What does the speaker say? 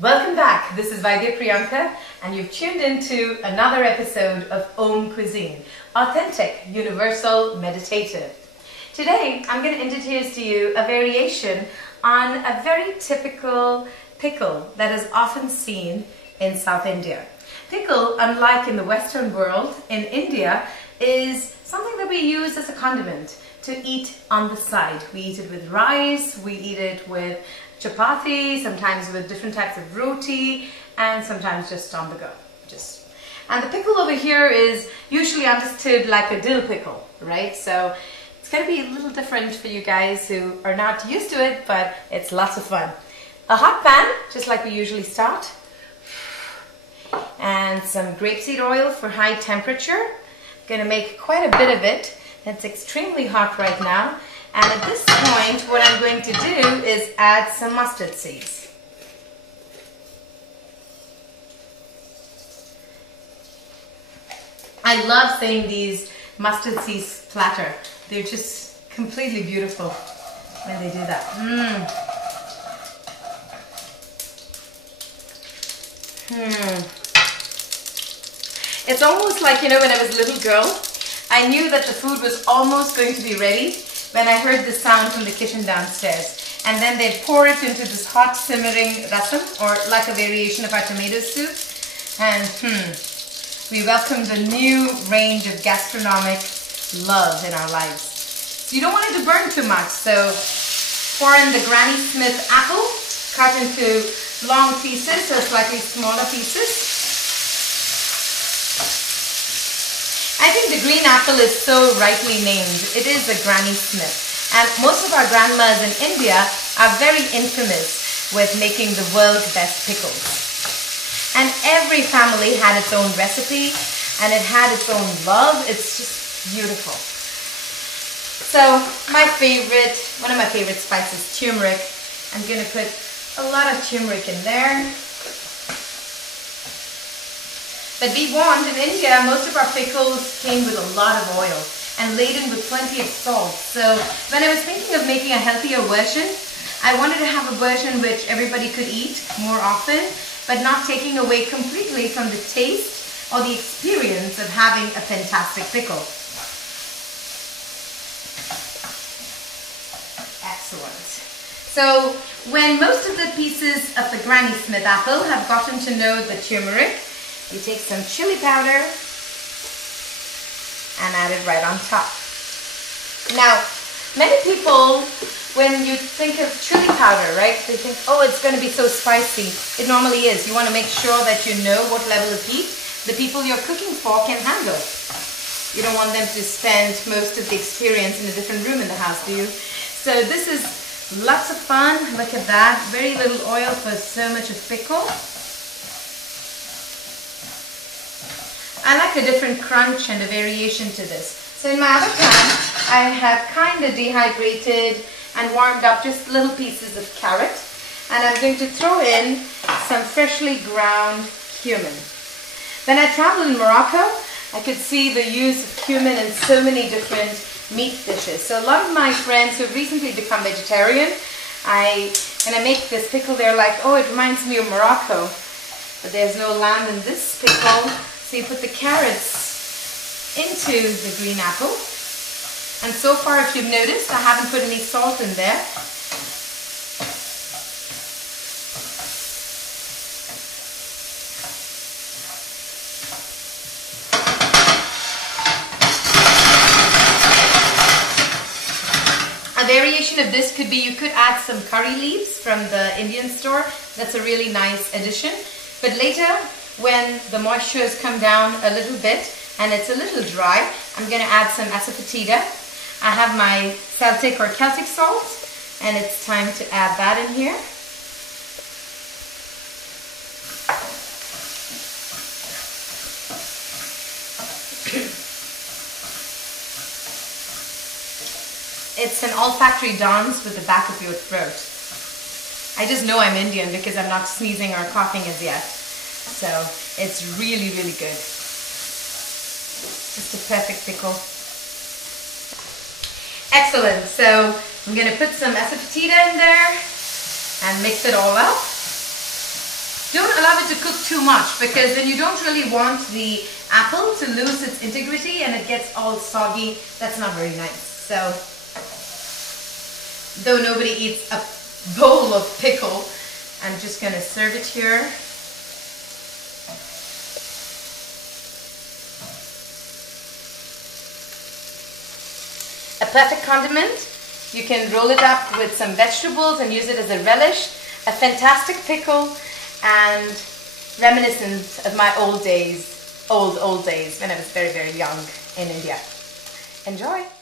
Welcome back. This is Vaidya Priyanka and you've tuned into another episode of AUMcuisine, authentic, universal, meditative. Today I'm going to introduce to you a variation on a very typical pickle that is often seen in South India. Pickle, unlike in the Western world, in India is something that we use as a condiment to eat on the side. We eat it with rice, we eat it with chapati, sometimes with different types of roti, and sometimes just on the go. And the pickle over here is usually understood like a dill pickle, right? So it's going to be a little different for you guys who are not used to it, but it's lots of fun. A hot pan, just like we usually start, and some grapeseed oil for high temperature. Going to make quite a bit of it. It's extremely hot right now. And at this point, what I'm going to do is add some mustard seeds. I love seeing these mustard seeds splatter. They're just completely beautiful when they do that. It's almost like, you know, when I was a little girl, I knew that the food was almost going to be ready when I heard the sound from the kitchen downstairs. And then they'd pour it into this hot simmering rasam, or like a variation of our tomato soup. And we welcomed a new range of gastronomic love in our lives. So you don't want it to burn too much, so pour in the Granny Smith apple, cut into long pieces, so slightly smaller pieces. I think the green apple is so rightly named. It is a Granny Smith. And most of our grandmas in India are very infamous with making the world's best pickles. And every family had its own recipe and it had its own love. It's just beautiful. So one of my favorite spices, turmeric. I'm going to put a lot of turmeric in there. But be warned, in India, most of our pickles came with a lot of oil and laden with plenty of salt. So when I was thinking of making a healthier version, I wanted to have a version which everybody could eat more often, but not taking away completely from the taste or the experience of having a fantastic pickle. Excellent. So when most of the pieces of the Granny Smith apple have gotten to know the turmeric, you take some chili powder and add it right on top. Now, many people, when you think of chili powder, right, they think, oh, it's going to be so spicy. It normally is. You want to make sure that you know what level of heat the people you're cooking for can handle. You don't want them to spend most of the experience in a different room in the house, do you? So this is lots of fun. Look at that. Very little oil for so much of pickle. I like a different crunch and a variation to this. So in my other pan, I have kind of dehydrated and warmed up just little pieces of carrot. And I'm going to throw in some freshly ground cumin. When I traveled in Morocco, I could see the use of cumin in so many different meat dishes. So a lot of my friends who have recently become vegetarian, when I make this pickle, they're like, oh, it reminds me of Morocco. But there's no lamb in this pickle. So you put the carrots into the green apple. And so far, if you've noticed, I haven't put any salt in there. A variation of this could be, you could add some curry leaves from the Indian store. That's a really nice addition. But later, when the moisture has come down a little bit and it's a little dry, I'm going to add some asafoetida. I have my Celtic or Celtic salt, and it's time to add that in here. It's an olfactory dance with the back of your throat. I just know I'm Indian because I'm not sneezing or coughing as yet. So it's really, really good. Just a perfect pickle. Excellent. So I'm going to put some asafoetida in there and mix it all up. Don't allow it to cook too much, because then you don't really want the apple to lose its integrity and it gets all soggy. That's not very nice. So, though nobody eats a bowl of pickle, I'm just going to serve it here. A perfect condiment. You can roll it up with some vegetables and use it as a relish. A fantastic pickle, and reminiscent of my old days when I was very, very young in India. Enjoy!